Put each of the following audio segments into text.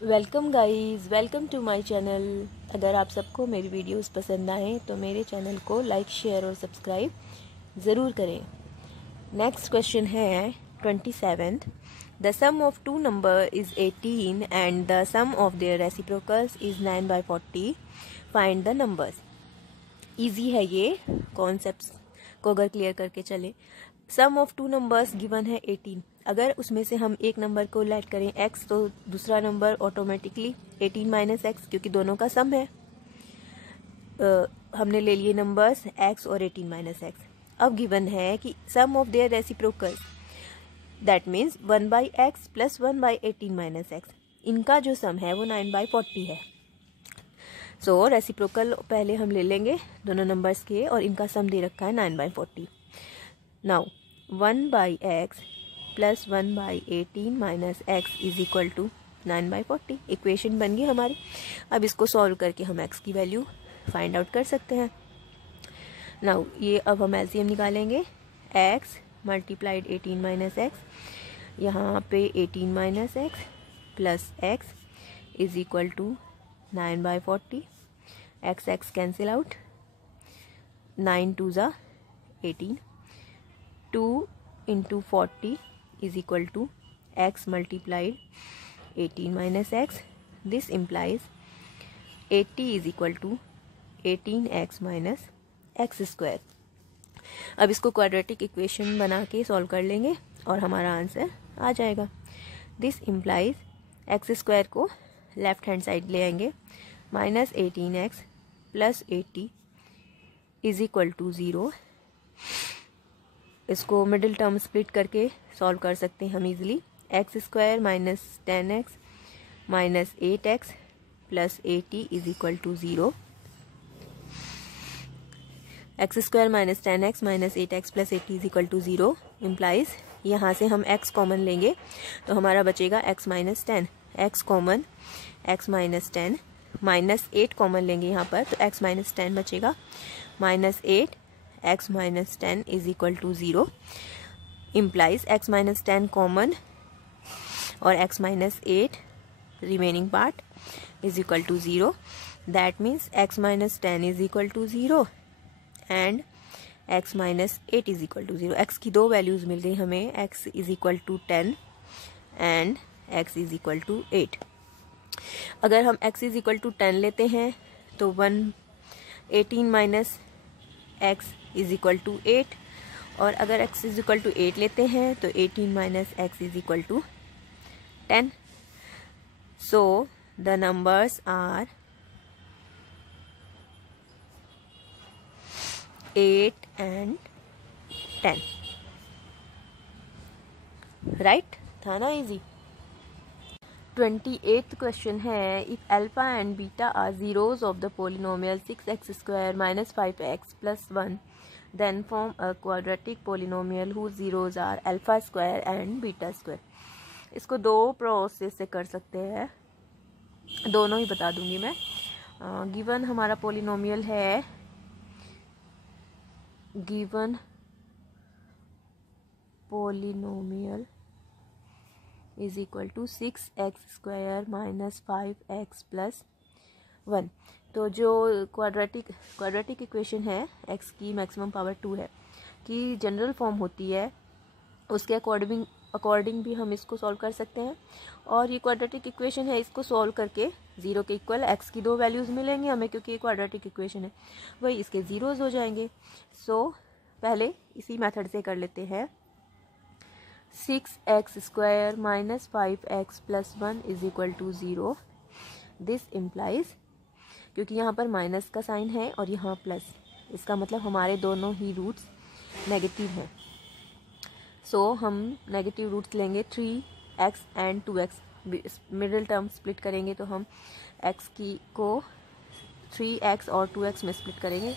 Welcome guys, welcome to my channel. अगर आप सबको मेरी वीडियोस पसंद आए तो मेरे चैनल को लाइक, शेयर और सब्सक्राइब ज़रूर करें। नेक्स्ट क्वेश्चन है 27th। The sum of two number is 18 and the sum of their reciprocals is 9/40। Find the numbers. Easy है ये कॉन्सेप्ट्स को अगर क्लियर करके चले। Sum of two numbers given है 18। अगर उसमें से हम एक नंबर को लेट करें x तो दूसरा नंबर ऑटोमेटिकली 18 माइनस एक्स, क्योंकि दोनों का सम है। हमने ले लिए नंबर्स x और 18 माइनस एक्स। अब गिवन है कि sum of their reciprocals, that means 1/x plus 1/18 minus x, इनका जो सम है वो 9/40 है। सो रेसिप्रोकल पहले हम ले लेंगे दोनों नंबर्स के, और इनका सम दे रखा है 9/40। Now 1/x plus 1/18 minus x is equal to 9/40। Equation बन गई हमारी। अब इसको सॉल्व करके हम x की वैल्यू फाइंड आउट कर सकते हैं। नाउ ये अब हम एलसीएम निकालेंगे। x मल्टीप्लाइड 18 माइनस एक्स, यहाँ पे 18 minus x plus x is equal to 9/40। x cancel out, 9 2 ज़ा 18, 2 into 40 is equal to x multiplied 18 minus x. This implies 80 is equal to 18x minus x square. अब इसको quadratic equation बना के solve कर लेंगे और हमारा आंसर आ जाएगा। दिस इम्प्लाइज एक्स स्क्वायर को लेफ्ट हैंड साइड ले आएंगे, minus 18x plus 80 is equal to 0। इसको मिडिल टर्म स्प्लिट करके सॉल्व कर सकते हैं हम easily. X square minus 10x minus 8x plus 80 is equal to 0। X square minus 10x minus 8x plus 80 is equal to 0 implies यहाँ से हम x common लेंगे तो हमारा बचेगा x minus 10। x common, x minus 10 minus 8 common लेंगे यहाँ पर, तो x माइनस 10 बचेगा, minus 8 x minus 10 is equal to 0 implies x minus 10 common और x minus 8 remaining part is equal to 0। That means x minus 10 is equal to 0 and x minus 8 is equal to 0। x की दो values मिल गई हमें, x is equal to 10 and x is equal to 8। अगर हम x is equal to 10 लेते हैं तो 18 minus x is equal to 8, और अगर x इज इक्वल टू 8 लेते हैं तो 18 minus x is equal to 10। So the numbers are 8 and 10। Right, था ना इजी। 28th क्वेश्चन है, if alpha and beta are zeros of the polynomial 6x square minus 5x plus 1 then form a quadratic polynomial whose zeros are alpha square and beta square. इसको दो process से कर सकते हैं, दोनों ही बता दूंगी मैं। गिवन हमारा पोलिनोमियल है, given polynomial is equal to 6x square minus 5x plus 1। तो जो क्वाड्रेटिक इक्वेशन है x की मैक्सिमम पावर 2 है कि जनरल फॉर्म होती है, उसके अकॉर्डिंग भी हम इसको सॉल्व कर सकते हैं। और ये क्वाड्रेटिक इक्वेशन है, इसको सॉल्व करके 0 के इक्वल x की दो वैल्यूज़ मिलेंगी हमें, क्योंकि ये क्वाड्रेटिक इक्वेशन है, वही इसके ज़ीरोज़ हो जाएंगे। सो पहले इसी मेथड से कर लेते हैं। 6x square minus 5x plus 1 is equal to 0। This implies, क्योंकि यहाँ पर माइनस का साइन है और यहाँ प्लस, इसका मतलब हमारे दोनों ही रूट्स नेगेटिव हैं। सो हम नेगेटिव रूट्स लेंगे 3x and 2x। Middle term split करेंगे तो हम x को 3x और 2x में स्प्लिट करेंगे,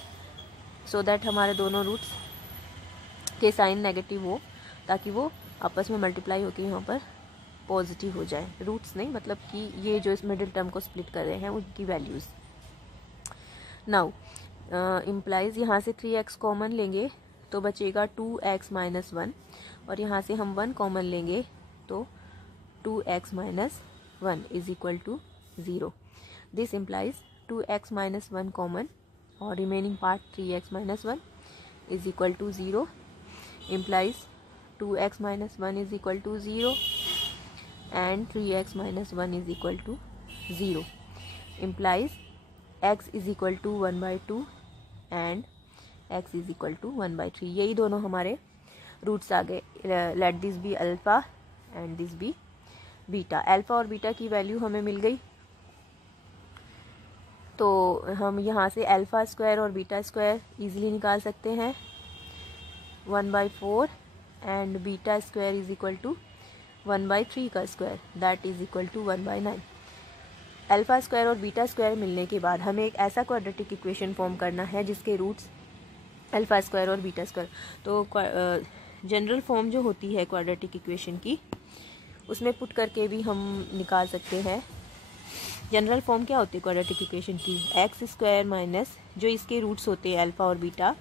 सो दैट हमारे दोनों रूट्स के साइन नेगेटिव हो, ताकि वो आपस में मल्टीप्लाई होकर यहाँ पर पॉजिटिव हो जाए। रूट्स नहीं, मतलब कि ये जो इस मिडिल टर्म को स्प्लिट कर रहे हैं उनकी वैल्यूज़। नाउ इम्प्लाइज यहाँ से 3x कॉमन लेंगे तो बचेगा 2x माइनस 1, और यहाँ से हम 1 कॉमन लेंगे तो 2x minus 1 is equal to 0. This implies 2x minus 1 common, or remaining part 3x minus 1 is equal to 0, implies 2x minus 1 is equal to 0 and 3x minus 1 is equal to 0, implies x is equal to 1 by 2 and x is equal to 1 by 3. यही दोनों हमारे roots आ गए. Let this be alpha and this be beta. Alpha और beta की value हमें मिल गई, तो हम यहाँ से अल्फा स्क्वायर और बीटा स्क्वायर ईजिली निकाल सकते हैं. 1/4 and beta square is equal to 1/3 का square, that is equal to 1/9. Alpha square और बीटा स्क्वायर मिलने के बाद हमें एक ऐसा क्वाड्रेटिक इक्वेशन फॉर्म करना है जिसके रूट्स अल्फा स्क्वायर और बीटा स्क्वायर. तो जनरल फॉर्म जो होती है क्वाड्रेटिक इक्वेशन की, उसमें पुट करके भी हम निकाल सकते हैं. जनरल फॉर्म क्या होती है क्वाड्रेटिक इक्वेशन की? एक्स स्क्वायर माइनस जो इसके रूट्स होते हैं अल्फा और beta,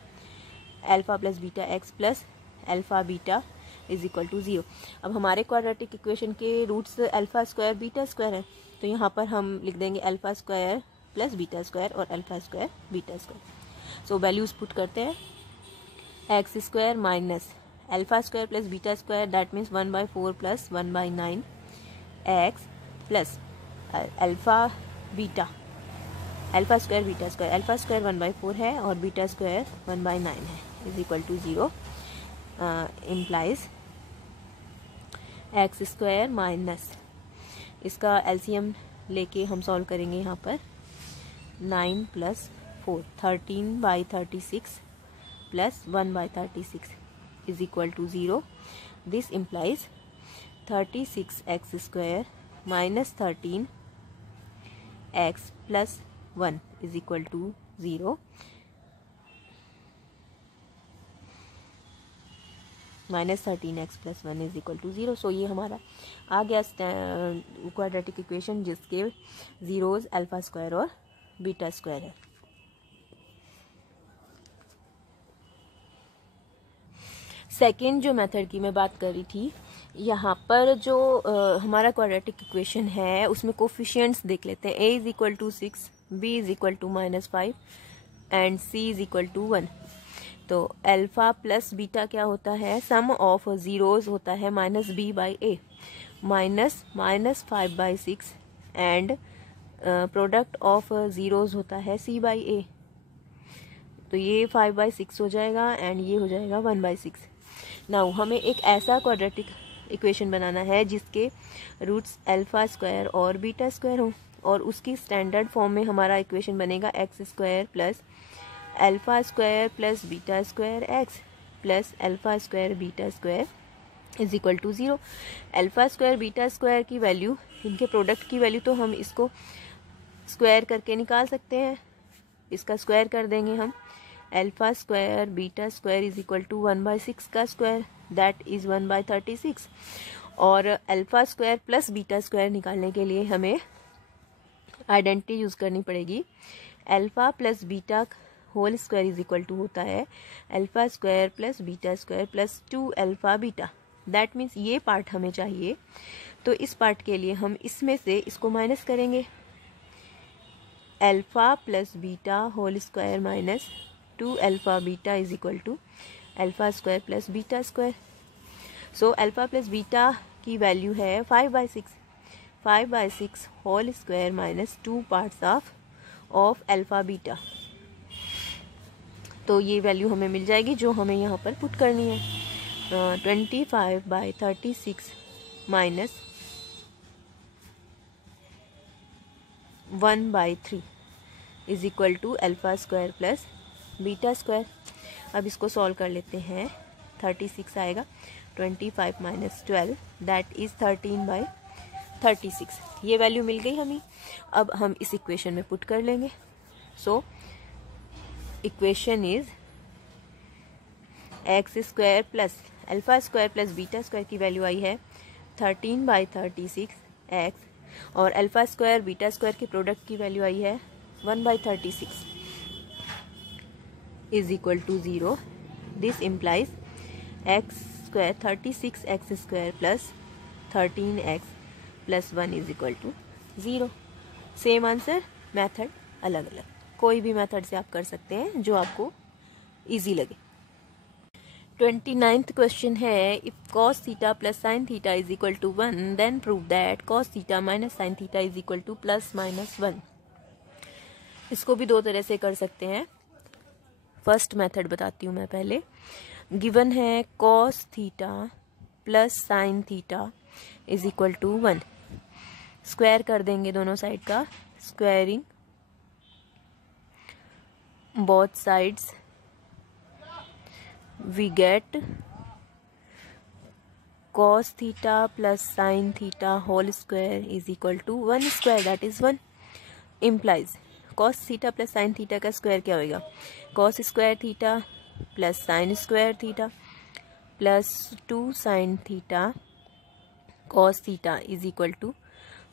alpha plus beta x plus alpha beta is equal to 0. अब हमारे क्वाड्रेटिक इक्वेशन के roots alpha square beta square है, तो यहाँ पर हम लिख देंगे alpha square plus beta square और alpha square beta square. So values put करते हैं. X square minus alpha square plus beta square, that means 1/4 plus 1/9 x plus alpha beta, alpha square beta square. Alpha square 1/4 है और beta square 1/9 है, is equal to 0, implies x square minus, इसका LCM लेके हम solve करेंगे यहाँ पर. 9 plus 4 13/36 plus 1/36 is equal to 0. This implies 36x square minus 13x plus 1 is equal to 0. Minus 13x plus 1 is equal to 0. So ये हमारा आ गया क्वाड्रेटिक इक्वेशन जिसके जीरोज अल्फा स्क्वायर और बीटा स्क्वायर है. सेकेंड जो मेथड की मैं बात कर रही थी, यहाँ पर जो हमारा क्वाड्रेटिक इक्वेशन है उसमें कोफिशिएंट्स देख लेते हैं. a is equal to 6, b is equal to -5 and c is equal to 1. तो अल्फा प्लस बीटा क्या होता है? सम ऑफ जीरोज होता है -b/a minus -5/6 and product of zeros होता है c/a. तो ये 5/6 हो जाएगा एंड ये हो जाएगा 1/6. नाउ हमें एक ऐसा क्वाड्रेटिक इक्वेशन बनाना है जिसके रूट्स अल्फा स्क्वायर और बीटा स्क्वायर हो, और उसकी स्टैंडर्ड फॉर्म में हमारा इक्वेशन बनेगा x square plus alpha square plus beta square x plus alpha square beta square is equal to 0. Alpha square beta square की वैल्यू, इनके प्रोडक्ट की वैल्यू, तो हम इसको स्क्वायर करके निकाल सकते हैं. इसका स्क्वायर कर देंगे हम. Alpha square beta square is equal to 1/6 का स्क्वायर, दैट इज 1/36. और alpha square plus beta square निकालने के लिए हमें आइडेंटिटी यूज करनी पड़ेगी. Alpha plus beta whole square is equal to होता है alpha square plus beta square plus 2 alpha beta. That means ये पार्ट हमें चाहिए, तो इस पार्ट के लिए हम इसमें से इसको माइनस करेंगे. Alpha plus beta whole square minus 2 alpha beta is equal to alpha square plus beta square. So alpha plus beta की वैल्यू है 5/6. 5/6 whole square minus 2 parts of alpha beta. तो ये वैल्यू हमें मिल जाएगी जो हमें यहाँ पर पुट करनी है. 25/36 minus 1/3 is equal to alpha square plus beta square. अब इसको सॉल्व कर लेते हैं. 36 आएगा, 25 माइनस 12 दैट इज 13/36. ये वैल्यू मिल गई हमें. अब हम इस इक्वेशन में पुट कर लेंगे. So equation is x square plus alpha square plus beta square की वैल्यू आई है 13/36 एक्स, और अल्फा स्क्वायर बीटा स्क्वायर के प्रोडक्ट की वैल्यू आई है 1/36 is equal to 0. This implies x square 36x square plus 13x plus 1 is equal to 0। Same answer, method अलग अलग, कोई भी मेथड से आप कर सकते हैं जो आपको इजी लगे। 29th क्वेश्चन है, if cos theta plus sine theta is equal to 1 then prove that cos theta minus sine theta is equal to plus minus 1। इसको भी दो तरह से कर सकते हैं। फर्स्ट मेथड बताती हूँ मैं पहले। गिवन है cos theta plus sine theta is equal to 1। Square कर देंगे दोनों साइड का, squaring both sides we get cos theta plus sin theta whole square is equal to 1 square, that is 1, implies cos theta plus sin theta का square क्या होगा, cos square theta plus sin square theta plus 2 sin theta cos theta is equal to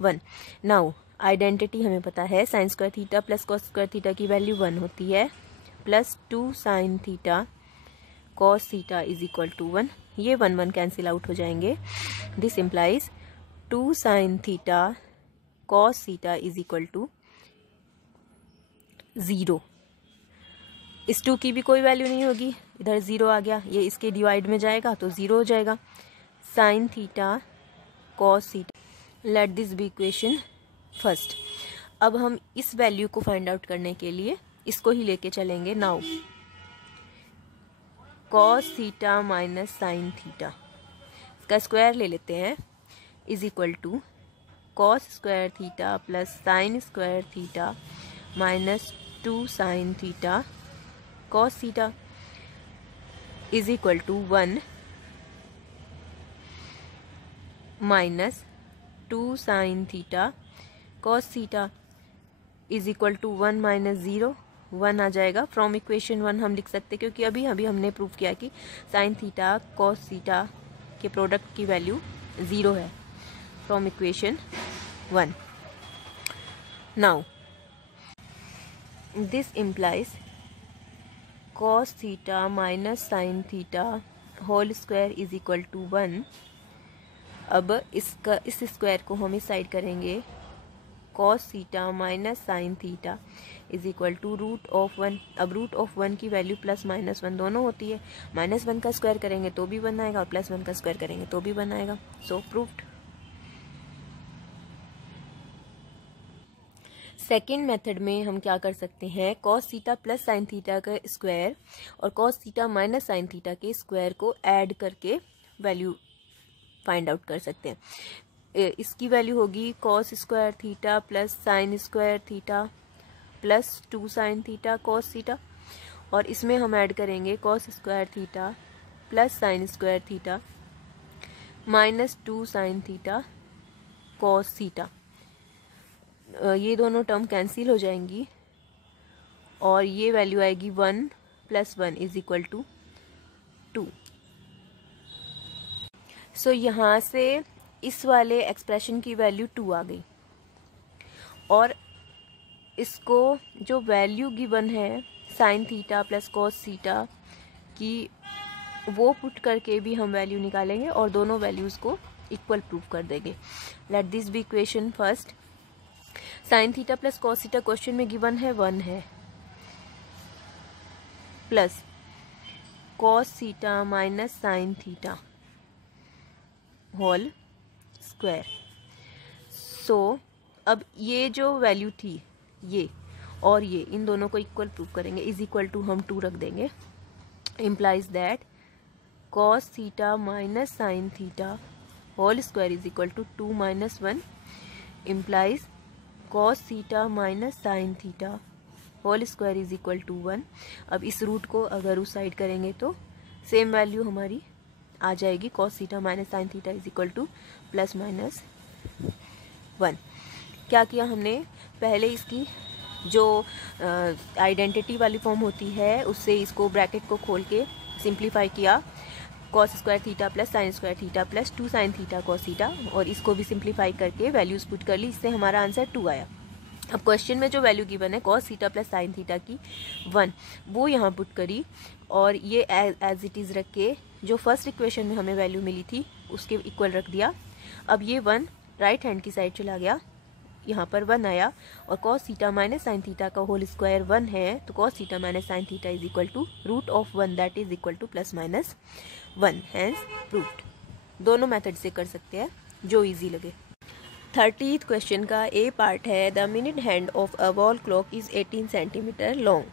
1। Now identity हमें पता है, sin square theta plus cos square theta की value 1 होती है, प्लस 2 sin theta cos theta is equal to 1। ये 1 1 cancel out हो जाएंगे। This implies 2 sin theta cos theta is equal to 0। इस 2 की भी कोई वैल्यू नहीं होगी, इधर 0 आ गया, ये इसके डिवाइड में जाएगा तो 0 हो जाएगा। sin theta cos theta, let this be equation first. अब हम इस वैल्यू को फाइंड आउट करने के लिए इसको ही लेके चलेंगे। Now cos theta minus sine theta, इसका स्क्वायर ले लेते हैं, is equal to cos square theta plus sine square theta minus 2 sin theta cos theta is equal to 1 minus 2 sin theta cos theta is equal to 1 minus 0, 1 आ जाएगा। From equation 1 हम लिख सकते हैं, क्योंकि अभी हमने प्रूव किया कि साइन थीटा कॉस थीटा के प्रोडक्ट की वैल्यू 0 है, from equation 1। Now this implies cos theta minus sine theta whole square is equal to 1। अब इस स्क्वायर को हम इस साइड करेंगे, cos theta minus sine theta is equal to root of 1। अब रूट ऑफ 1 की वैल्यू प्लस माइनस 1 दोनों होती है, माइनस 1 का स्क्वायर करेंगे तो भी 1 आएगा और प्लस 1 का स्क्वायर करेंगे तो भी 1 आएगा। सो प्रूव्ड। सेकेंड मेथड में हम क्या कर सकते हैं, cos theta plus sine theta का स्क्वायर और cos theta minus sine theta के स्क्वायर को ऐड करके वैल्यू फाइंड आउट कर सकते हैं। इसकी वैल्यू होगी cos square theta plus sine square theta plus 2 sin theta cos theta, और इसमें हम ऐड करेंगे cos square theta plus sine square theta minus 2 sin theta cos theta. ये दोनों टर्म कैंसिल हो जाएंगी और ये वैल्यू आएगी 1 प्लस 1 इज इक्वल टू 2। सो यहाँ से इस वाले एक्सप्रेशन की वैल्यू 2 आ गई, और इसको जो वैल्यू गिवन है sign theta plus cos theta की, वो पुट करके भी हम वैल्यू निकालेंगे और दोनों वैल्यूज़ को इक्वल प्रूव कर देंगे। Let this be equation first. Sine theta plus cos theta question में गिवन है 1 है, plus cos theta minus sine theta whole square. So अब ये जो वैल्यू थी ये और ये, इन दोनों को इक्वल प्रूव करेंगे, इज इक्वल टू हम 2 रख देंगे, implies that cos theta minus sine theta whole square is equal to 2 minus 1, implies cos theta minus sine theta whole square is equal to 1। अब इस रूट को अगर उस साइड करेंगे तो सेम वैल्यू हमारी आ जाएगी, cos theta minus sine theta is equal to plus minus 1। क्या किया हमने, पहले इसकी जो आइडेंटिटी वाली फॉर्म होती है उससे इसको ब्रैकेट को खोल के सिंप्लीफाई किया, cos square theta plus sine square theta plus 2 sin theta cos theta, और इसको भी सिंप्लीफाई करके वैल्यूज पुट कर ली, इससे हमारा आंसर 2 आया। अब क्वेश्चन में जो वैल्यू गिवन है cos theta plus sine theta की 1, वो यहाँ पुट करी और ये एज इट इज़ रख के जो फर्स्ट इक्वेशन में हमें वैल्यू मिली थी उसके इक्वल रख दिया। अब ये 1 राइट हैंड की साइड चला गया, यहाँ पर 1 आया, और cos theta minus sine theta का होल स्क्वायर 1 है, तो cos theta minus sine theta is equal to root of 1 that is equal to plus minus 1, hence proved. दोनों मेथड से कर सकते हैं, जो इजी लगे। 30th क्वेश्चन का ए पार्ट है, the minute hand of a wall clock is 18 centimetre long,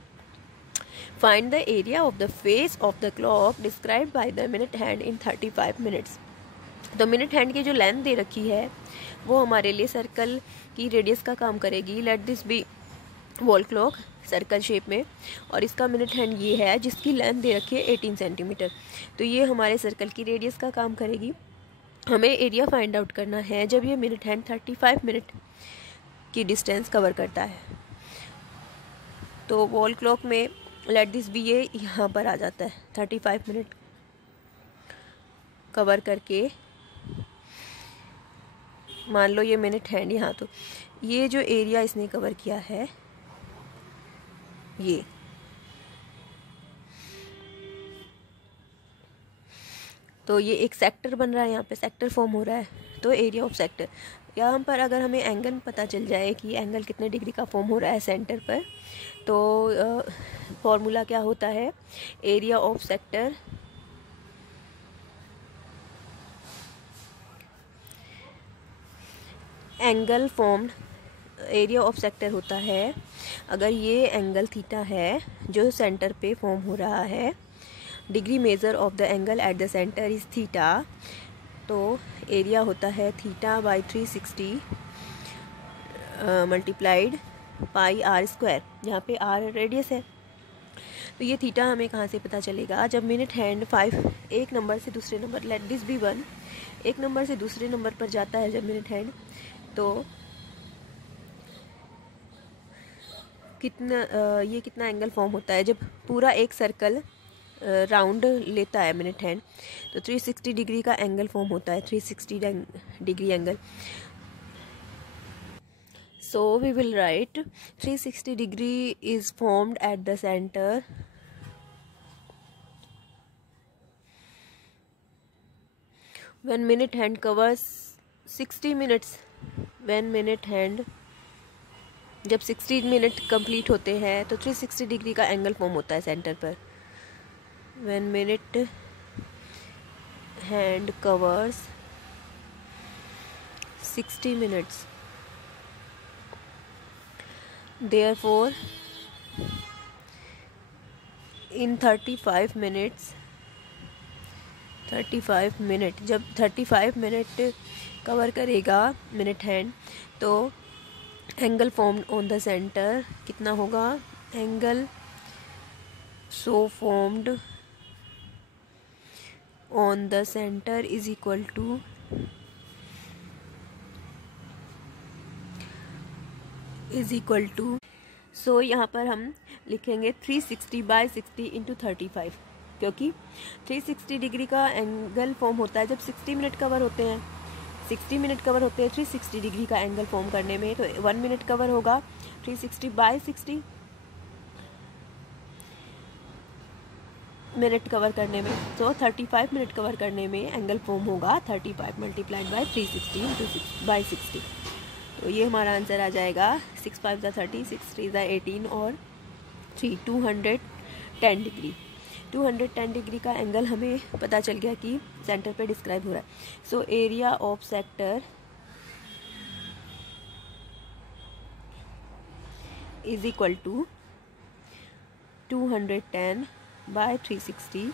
find the area of the face of the clock described by the minute hand in 35 minutes. तो minute hand की जो length दे रखी है वो हमारे लिए सर्कल की रेडियस का काम करेगी। Let this be wall clock circle shape में, और इसका मिनट हैंड ये है जिसकी लेंथ दे रखी है 18 सेंटीमीटर। तो ये हमारे सर्कल की रेडियस का काम करेगी। हमें एरिया फाइंड आउट करना है जब ये मिनट हैंड 35 मिनट की डिस्टेंस कवर करता है। तो वॉल क्लॉक में लेट दिस बी ये यहाँ पर आ जाता है, 35 मिनट कवर करके मान लो ये मिनट हैंड यहाँ, तो ये जो एरिया इसने कवर किया है ये, तो ये एक सेक्टर बन रहा है, यहाँ पे सेक्टर फॉर्म हो रहा है, तो एरिया ऑफ सेक्टर। यहाँ पर अगर हमें एंगल पता चल जाए कि एंगल कितने डिग्री का फॉर्म हो रहा है सेंटर पर, तो फॉर्मूला क्या होता है, area of sector angle formed, area of sector होता है अगर ये एंगल थीटा है जो सेंटर पे फॉर्म हो रहा है, degree measure of the angle at the centre is theta, तो एरिया होता है theta by 360 multiplied pi r square, जहाँ पे आर रेडियस है। तो ये थीटा हमें कहाँ से पता चलेगा, जब मिनट हैंड 5 एक नंबर से दूसरे नंबर, लेट दिस बी 1, एक नंबर से दूसरे नंबर पर जाता है जब मिनट हैंड, तो कितना ये कितना एंगल फॉर्म होता है जब पूरा एक सर्कल राउंड लेता है मिनट हैंड, तो 360 डिग्री का एंगल फॉर्म होता है, 360 degree angle. So we will write 360 degree is formed at the centre when minute hand covers 60 minutes, when minute hand जब 60 मिनट कंप्लीट होते हैं तो 360 डिग्री का एंगल फॉर्म होता है सेंटर पर। When minute hand covers 60 minutes, therefore in 35 minutes, 35 minute जब 35 minute cover करेगा मिनट हैंड, तो angle formed on the centre कितना होगा, angle so formed on the centre is equal to so यहाँ पर हम लिखेंगे 360 बाई 60 इंटू 35, क्योंकि 360 डिग्री का एंगल फॉर्म होता है जब 60 मिनट कवर होते हैं, 60 मिनट कवर होते हैं 360 डिग्री का एंगल फॉर्म करने में, तो 1 मिनट कवर होगा 360 बाई 60 मिनट कवर करने में, तो 35 मिनट कवर करने में एंगल फॉर्म होगा 35 मल्टीप्लाइड बाई 360 बाई 60। तो ये हमारा आंसर आ जाएगा 6 5 ज़ा 30, 6 3 ज़ा 18 और 3 210 डिग्री। 210 डिग्री का एंगल हमें पता चल गया कि सेंटर पे डिस्क्राइब हो रहा है। So area of sector is equal to 210 by 360,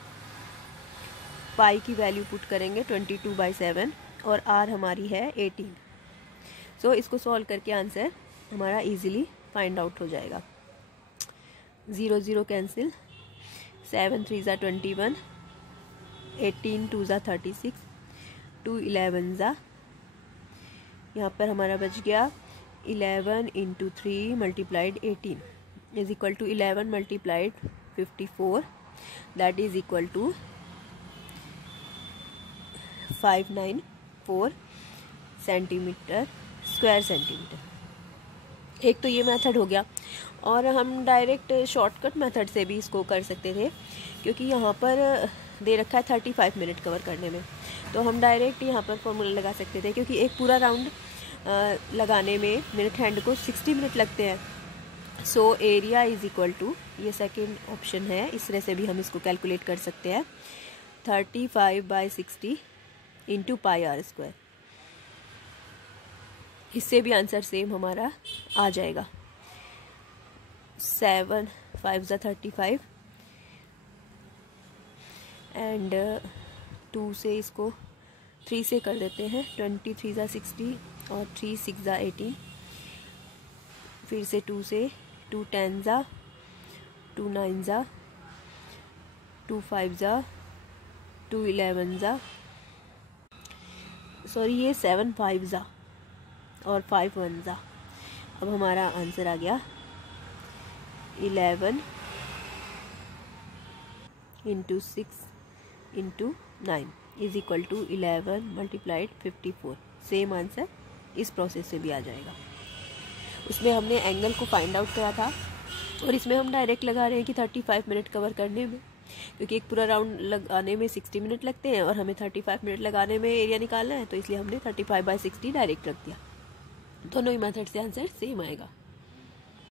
pi की वैल्यू पुट करेंगे 22/7 और आर हमारी है 18। सो इसको सॉल्व करके आंसर हमारा इजीली फाइंड आउट हो जाएगा। 0 0 कैंसिल, 7 3 ज़ा 21, 18 2 ज़ा 36, 2 11 ज़ा, यहाँ पर हमारा बच गया 11 into 3 multiplied 18 is equal to 11 multiplied 54, that is equal to 594 centimetre square centimetre. एक तो ये मेथड हो गया, और हम डायरेक्ट शॉर्टकट मेथड से भी इसको कर सकते थे, क्योंकि यहाँ पर दे रखा है 35 मिनट कवर करने में। तो हम डायरेक्ट यहाँ पर फॉर्मूला लगा सकते थे, क्योंकि एक पूरा राउंड लगाने में मेरे हैंड को 60 मिनट लगते हैं। So area is equal to, ये सेकेंड ऑप्शन है, इस तरह से भी हम इसको कैलकुलेट कर सकते हैं, 35/60 इंटू पाई आर स्क्वायर। इससे भी आंसर सेम हमारा आ जाएगा। 7 5 ज़ा 35 एंड 2 से इसको 3 से कर देते हैं, 23 ज़ा 60 और 3 6 ज़ा 18, फिर से 2 से 2 10 ज़ा 2 9 ज़ा 2 5 ज़ा 2 11 ज़ा, सॉरी ये 7 5 ज़ा और 5 1 ज़ा। अब हमारा आंसर आ गया 11 into 6 into 9 is equal to 11 multiplied 54। Same answer इस प्रोसेस से भी आ जाएगा। उसमें हमने एंगल को फाइंड आउट करा था और इसमें हम डायरेक्ट लगा रहे हैं कि 35 मिनट कवर करने में, क्योंकि एक पूरा राउंड लगाने में 60 मिनट लगते हैं और हमें 35 मिनट लगाने में एरिया निकालना है, तो इसलिए हमने 35/60 डायरेक्ट रख दिया। दोनों ही मेथड से आंसर सेम आएगा।